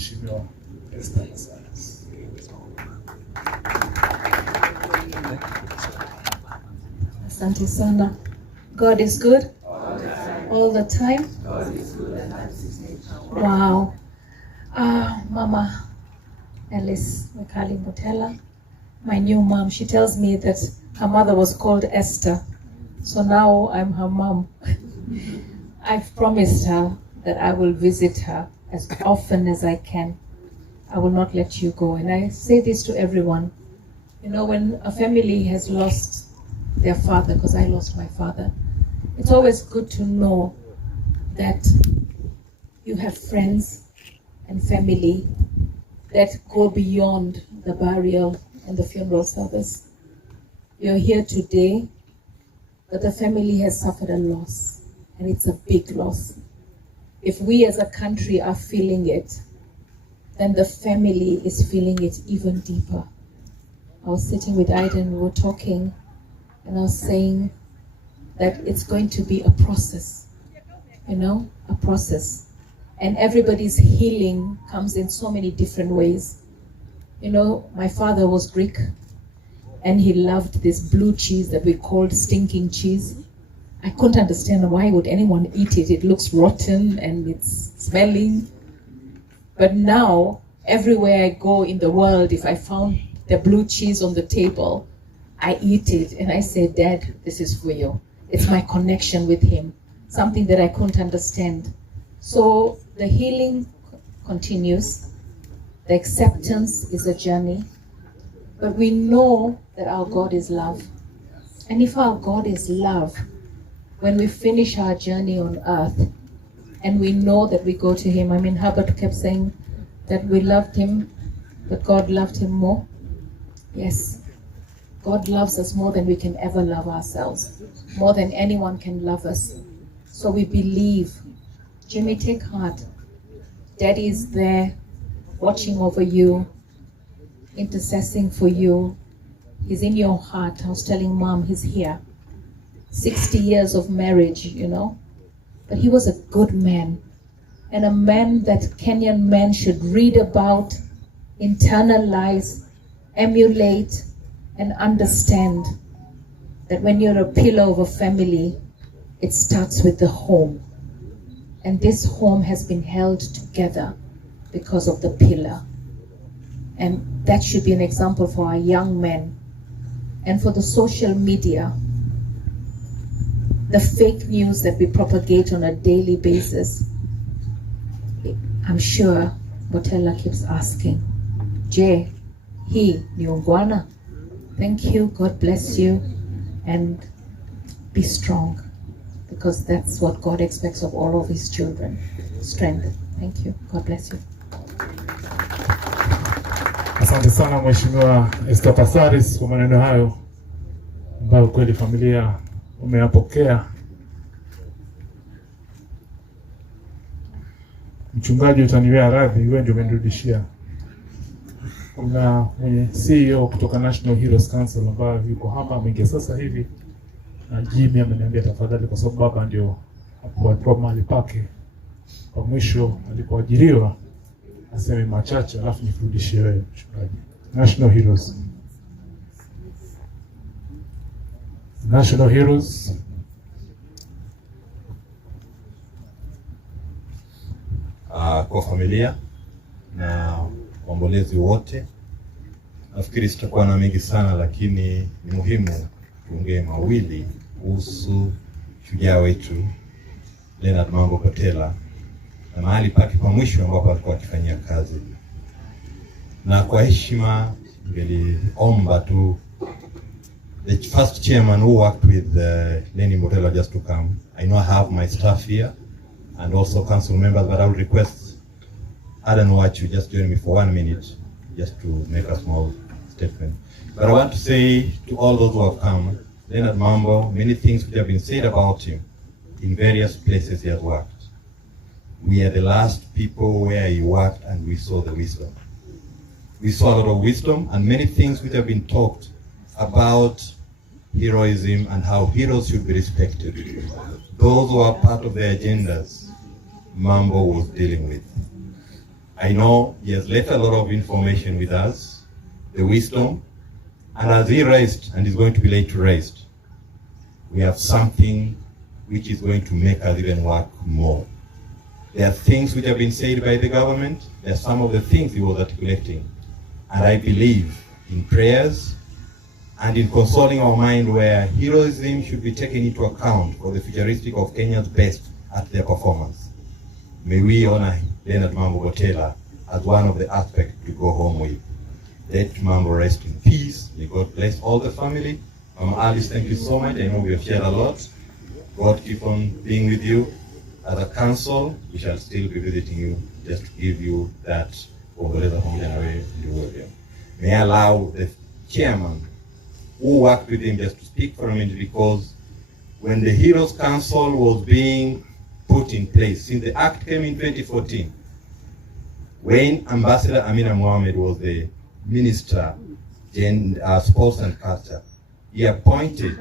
Mheshimiwa Esther Passaris. Asante sana. God is good all the time. Wow. Mama Alice Mbotela, my new mom, she tells me that her mother was called Esther. So now I'm her mom. I've promised her that I will visit her as often as I can. I will not let you go. And I say this to everyone. You know, when a family has lost their father, because I lost my father, it's always good to know that you have friends and family that go beyond the burial and the funeral service. You're here today, but the family has suffered a loss, and it's a big loss. If we as a country are feeling it, then the family is feeling it even deeper. I was sitting with Aiden, we were talking, and I was saying that it's going to be a process, you know, a process. And everybody's healing comes in so many different ways. You know, my father was Greek, and he loved this blue cheese that we called stinking cheese. I couldn't understand why would anyone eat it. It looks rotten and it's smelling. But now, everywhere I go in the world, if I found the blue cheese on the table, I eat it and I say, Dad, this is for you. It's my connection with him, something that I couldn't understand. So the healing continues. The acceptance is a journey. But we know that our God is love. And if our God is love, when we finish our journey on earth and we know that we go to him, I mean, Herbert kept saying that we loved him, but God loved him more. Yes, God loves us more than we can ever love ourselves, more than anyone can love us. So we believe. Jimmy, take heart. Daddy is there, watching over you, intercessing for you. He's in your heart. I was telling Mom, he's here. 60 years of marriage, you know. But he was a good man, and a man that Kenyan men should read about, internalize, emulate, and understand that when you're a pillar of a family, it starts with the home. And this home has been held together because of the pillar. And that should be an example for our young men. And for the social media, the fake news that we propagate on a daily basis, I'm sure Mbotela keeps asking, Je, hii ni ungwana? Thank you, God bless you, and be strong, because that's what God expects of all of his children. Strength. Thank you. God bless you. Asante sana Mheshimiwa Esther Passaris kwa maneno hayo ambayo kweli familia umeyapokea. Mchungaji, utaniwea radhi, wewe ndio umenirudishia. Kuna mwenye CEO kutoka National Heroes Council ambaye yuko hapa ameingia sasa hivi, na Jimmy ameniambia tafadhali, kwa sababu baba ndio hapo mahali pake kwa mwisho alipoajiriwa, aseme machache alafu nifundishie wewe mchungaji. National Heroes. National Heroes. Kwa familia na waombolezi wote, nafikiri sitakuwa na mengi sana, lakini ni muhimu tuongee mawili kuhusu shujaa wetu Leonard Mambo Mbotela na mahali pake pa mwisho ambapo alikuwa akifanyia kazi. Na kwa heshima ningeliomba tu the first chairman who worked with Lenny Mbotela just to come. I know I have my staff here and also council members, but I would request Adan Watch you just join me for 1 minute just to make a small statement. But I want to say to all those who have come, Leonard Mambo, many things which have been said about him in various places he has worked. We are the last people where he worked and we saw the wisdom. We saw a lot of wisdom and many things which have been talked about heroism and how heroes should be respected. Those who are part of the agendas Mambo was dealing with. I know he has left a lot of information with us, the wisdom, and as he rests, and is going to be late to rest, we have something which is going to make us even work more. There are things which have been said by the government. There are some of the things he was articulating. And I believe in prayers and in consoling our mind where heroism should be taken into account for the futuristic of Kenya's best at their performance. May we honor Leonard Mbotela as one of the aspects to go home with. Let Mambo rest in peace. May God bless all the family. Alice, thank you so much. I know we have shared a lot. God keep on being with you. As a council, we shall still be visiting you just to give you that Mbotela away in the world. May I allow the chairman who worked with him just to speak for a minute, because when the Heroes Council was being put in place, since the Act came in 2014, when Ambassador Amina Mohammed was the Minister of Sports and Culture, he appointed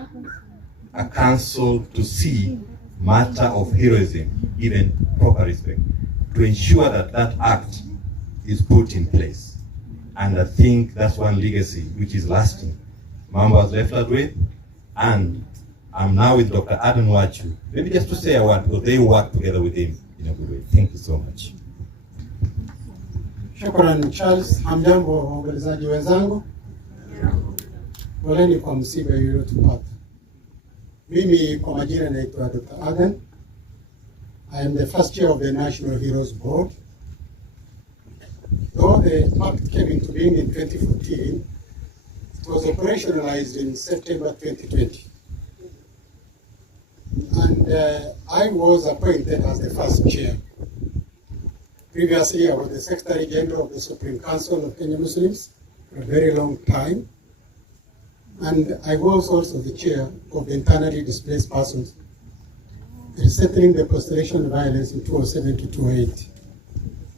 a council to see matter of heroism, even proper respect, to ensure that that act is put in place. And I think that's one legacy which is lasting. Mambo has left us with, and I'm now with Dr. Adam Wachu. Maybe just to say a word, because they work together with him in a good way. Thank you so much. Shukran Charles. Hamjambo waombolezaji wenzangu. Poleni kwa msiba uliotupata. Mimi kwa majina naitwa Dr. Adam. I am the first chair of the National Heroes Board. Though the act came into being in 2014, it was operationalized in September 2020. And I was appointed as the first chair. Previously, I was the Secretary General of the Supreme Council of Kenya Muslims for a very long time. And I was also the chair of the Internally Displaced Persons, resettling the post-election violence in 2007 to 2008.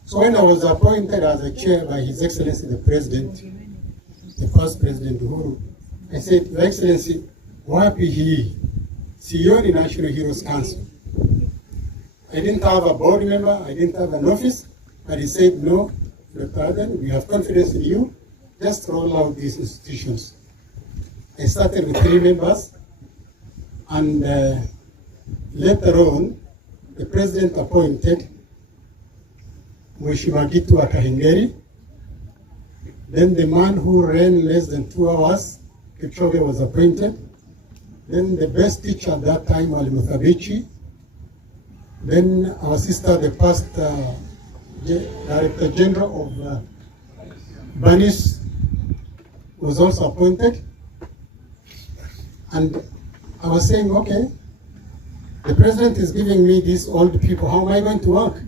So when I was appointed as a chair by His Excellency the President, the first President Uhuru, I said, Your Excellency, wapi hii? Sioni National Heroes Council. I didn't have a board member, I didn't have an office, but he said, no, Dr. Aden, we have confidence in you, just roll out these institutions. I started with 3 members, and later on, the President appointed Mheshimiwa Gitu Akahengeri. Then the man who ran less than 2 hours, Kipchoge, was appointed. Then the best teacher at that time, Ali Muthabichi. Then our sister, the past Director General of Banis, was also appointed. And I was saying, okay, the President is giving me these old people, how am I going to work?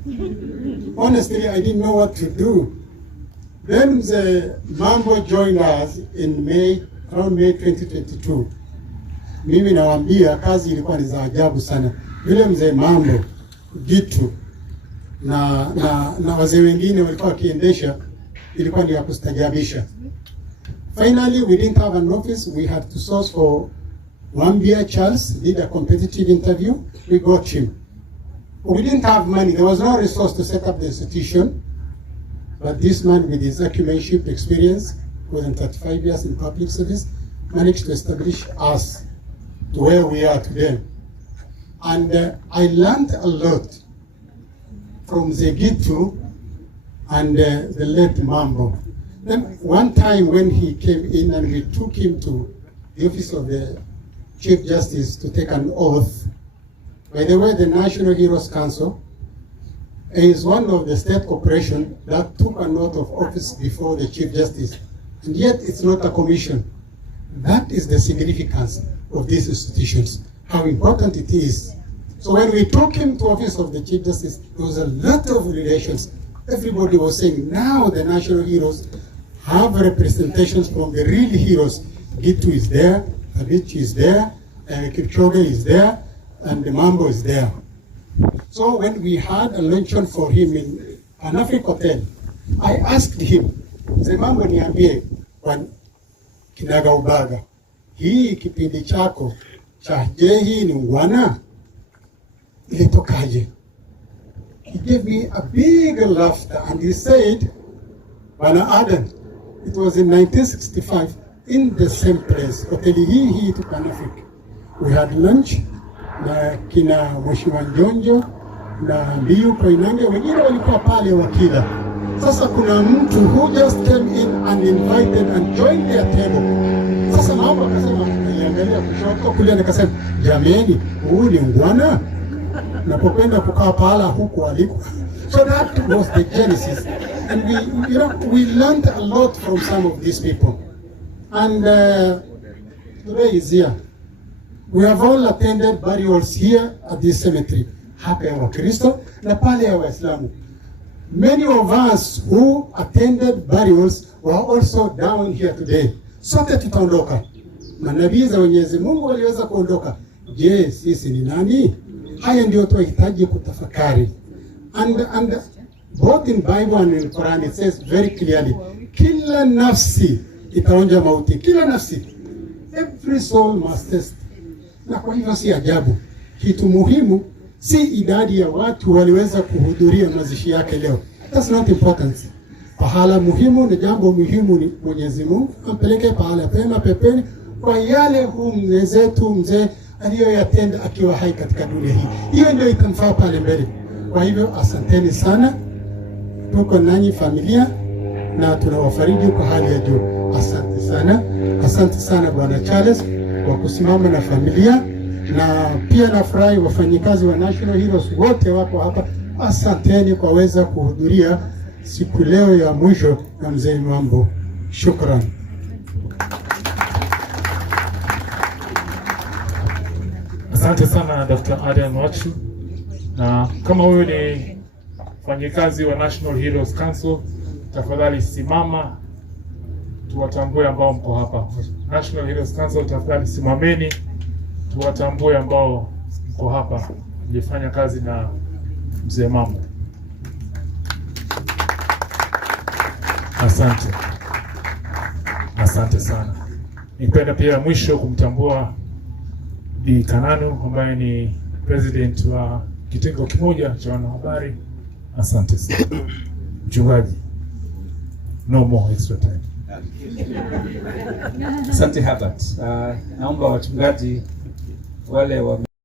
Honestly, I didn't know what to do. Then the Mambo joined us in around May 2022. Mimi nawaambia kazi ilikuwa ni za ajabu sana. Yule mzee Mambo, Gitu, na wazee wengine walikuwa wakiendesha, ilikuwa ni ya kustajabisha. Finally, we didn't have an office. We had to source for Wambia. Charles did a competitive interview. We got him. We didn't have money. There was no resource to set up the institution. But this man, with his acumenship experience, more than 35 years in public service, managed to establish us to where we are today. And I learned a lot from the Gitu and the late Mambo. Then one time when he came in and we took him to the office of the Chief Justice to take an oath. By the way, the National Heroes Council is one of the state corporations that took an oath of office before the Chief Justice. And yet it's not a commission. That is the significance of these institutions, how important it is. So when we took him to office of the Chief Justice, there was a lot of relations. Everybody was saying, now the national heroes have representations from the real heroes. Gitu is there, Abich is there, Kipchoge is there, and the Mambo is there. So when we had a luncheon for him in an African hotel, I asked him, the Mambo niambie, kinaga ubaga, hii kipindi chako cha je hii ni ungwana ilitokaje? he gave me a big laughter and he said, Bana Adam, it was in 1965 in the same place, hoteli hii tukanafika. We had lunch na kina Mheshimiwa Njonjo na Mbiu Koinange, wengine walikuwa pale wakila. Sasa kuna mtu who just came in and invited and joined their table. Sasa Mambo akasema, niliangalia kushoto kulia, nikasema jameni, huu ni ngwana napokwenda kukaa pahala huku aliko. So that was the genesis, and we learned a lot from some of these people. And today is here. We have all attended burials here at this cemetery. Hapa ya Wakristo na pale ya Waislamu. Many of us who attended burials were also down here today. Sote tutaondoka. Manabii za Mwenyezi Mungu waliweza kuondoka. Je, sisi ni nani? Haya ndio tunahitaji kutafakari. And both in Bible and in Quran it says very clearly, kila nafsi itaonja mauti. Kila nafsi. Every soul must test. Na kwa hivyo si ajabu. Kitu muhimu si idadi ya watu waliweza kuhudhuria mazishi yake leo. That's not important. Pahala muhimu na jambo muhimu ni Mwenyezi Mungu ampeleke pahala pema pepeni kwa yale mzee aliyoyatenda akiwa hai katika dunia hii. Hiyo ndio itamfaa pale mbele. Kwa hivyo asanteni sana. Tuko nanyi familia na tunawafariji kwa hali ya juu. Asante sana. Asante sana Bwana Charles kwa kusimama na familia, na pia nafurahi wafanyikazi wa National Heroes wote wako hapa. Asanteni kwa weza kuhudhuria siku leo ya mwisho ya mzee Mambo. Shukran. Asante sana Dr. Adam Wachu. Na kama wewe ni mfanyikazi wa National Heroes Council, tafadhali simama tuwatambue ambao mko hapa. National Heroes Council, tafadhali simameni tuwatambue ambao mko hapa mlifanya kazi na mzee Mambo. Asante. Asante sana. Nipenda pia mwisho kumtambua Bi Kananu ambaye ni president wa kitengo kimoja cha wanahabari. Asante sana. Mchungaji, no more extra time. Asante Herbert. Naomba wachungaji wale wa